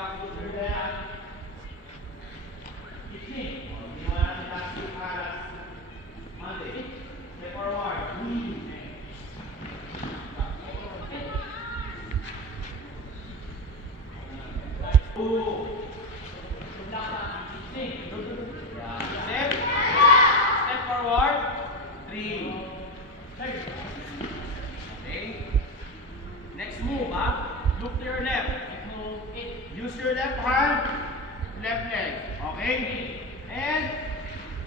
Step forward. 3. Okay. Next move, look to your left. Use your left hand, left leg. Okay? And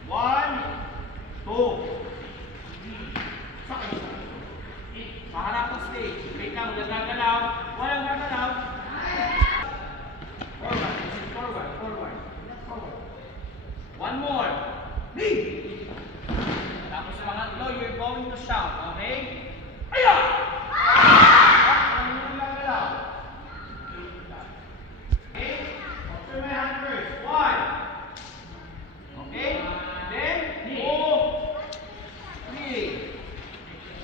1, 2, 3. Paharap ng stage. Wait lang, walang gagalaw. Walang gagalaw. Forward, forward, forward. Forward. One more. Knee. Tapos sa mga ilo, you're going to shout. Okay? Aya! Walang gagalaw. Okay? Observe my hand first. 1. Okay? Then, 2, 3.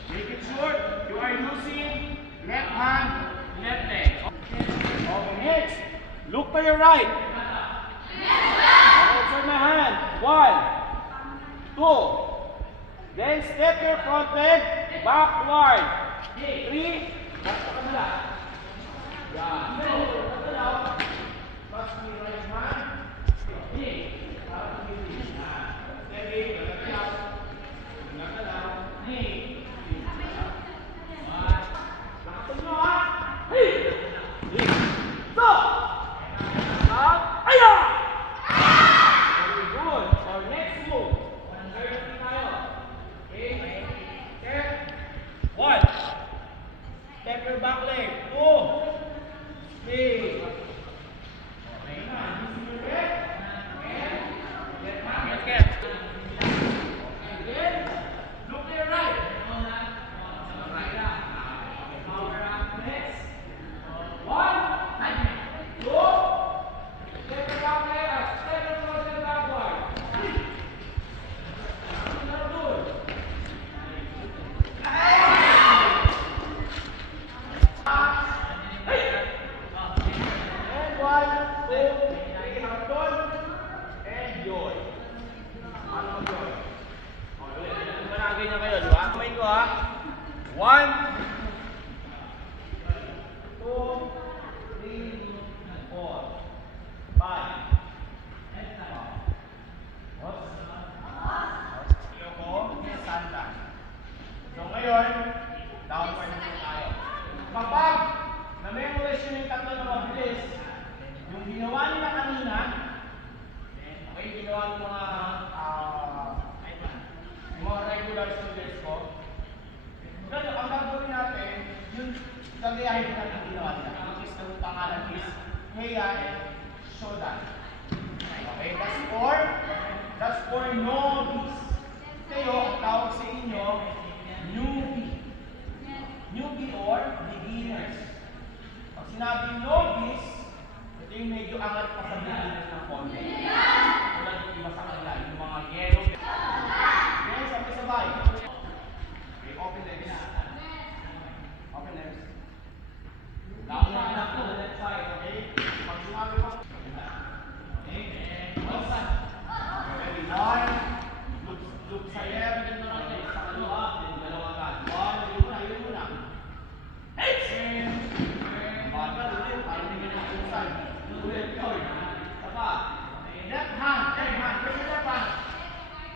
Make it short. You are using left hand, left leg. Okay, next. Look to your right. Observe my hand. 1, 2. Then step your front leg backward. 3. Back sa kabila. Yan. Plus me right hand. Step your back leg. 2, 3. Okay na. Using your left and left hand. Okay. Then look to your right. Power up. Next. 1, 2. Step your back leg. Step your front leg backward. One, 2, 3, 4, 5. So ngayon, downward na tayo. Kapag na-memorize yun yung tatlo na mabilis, yung ginawa nila kanina, okay, ginawa ng mga regular students ko, ganun, ang gagawin natin, yung gagayahin natin ang ginawa nila. Ang pangalan is Heya and Shodan. Okay, that's for novice. Kayo, ang tawag sa inyo, newbie. Newbie or beginners. Pag sinabi novice, ito yung medyo angat pa sa beginners ng konti. Tulad yung iba sa kanila, yung mga yellow. Okay, sabay-sabay. Okay, open legs. Open legs. Down na to the left side, okay? Pag sinabi mo, okay, well side. Ready, 1, look sa left, sa kaliwa, then dalawa agad. 1, yun muna. And, bagal ulit, parang hindi ka na side. Ulit, yun. Sapa. Left hand, press your left hand.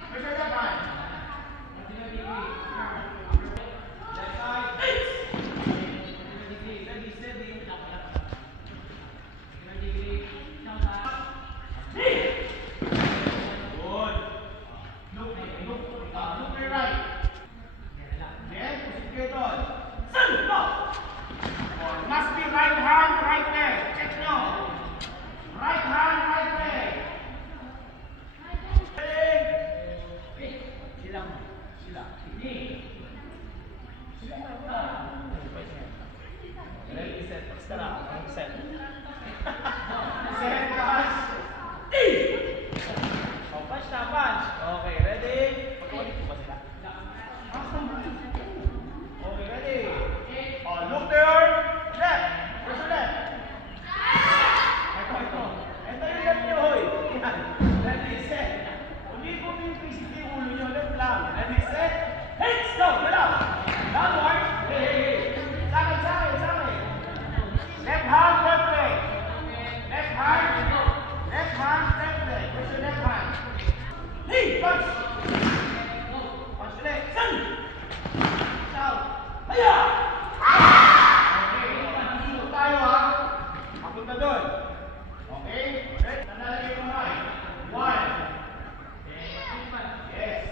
Press your left hand. Left side. Must be right hand, right leg. Check now. Right Good. Okay? Ready? Nanalagay mo na. 1. Yes.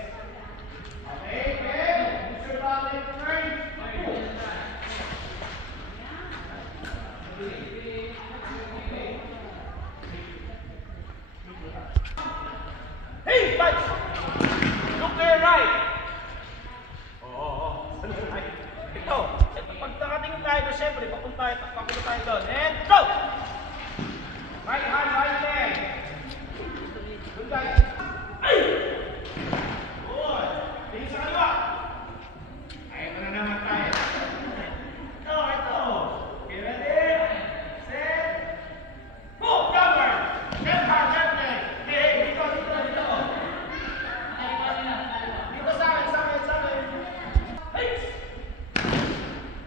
Okay, then, use your body to turn. 2. Hey, fight! Look to your right. Oo. Right. Ito. Pag nakatingin tayo doon, siyempre, papunta tayo doon. And go! Right hand, right leg. Good guys. Good. Tingin sa kaliwa. Ay, ito na naman tayo. Ito. Okay, ready? Set. Move downward. Left hand, left leg. Okay, dito. Dito sa akin. Hey!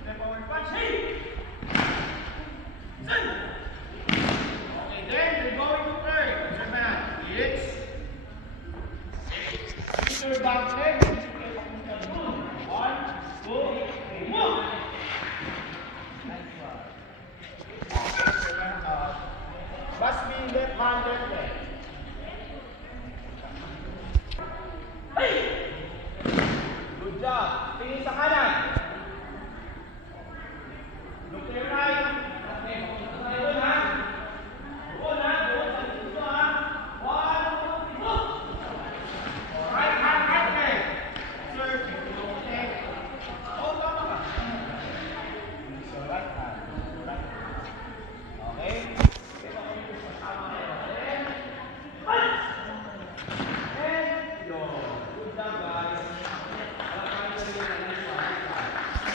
Step forward punch. Hey! Send! Okay, then we're going to turn. Your man. It's your back leg. 1, 2, 3, move! Nice one. Must be left hand, left leg.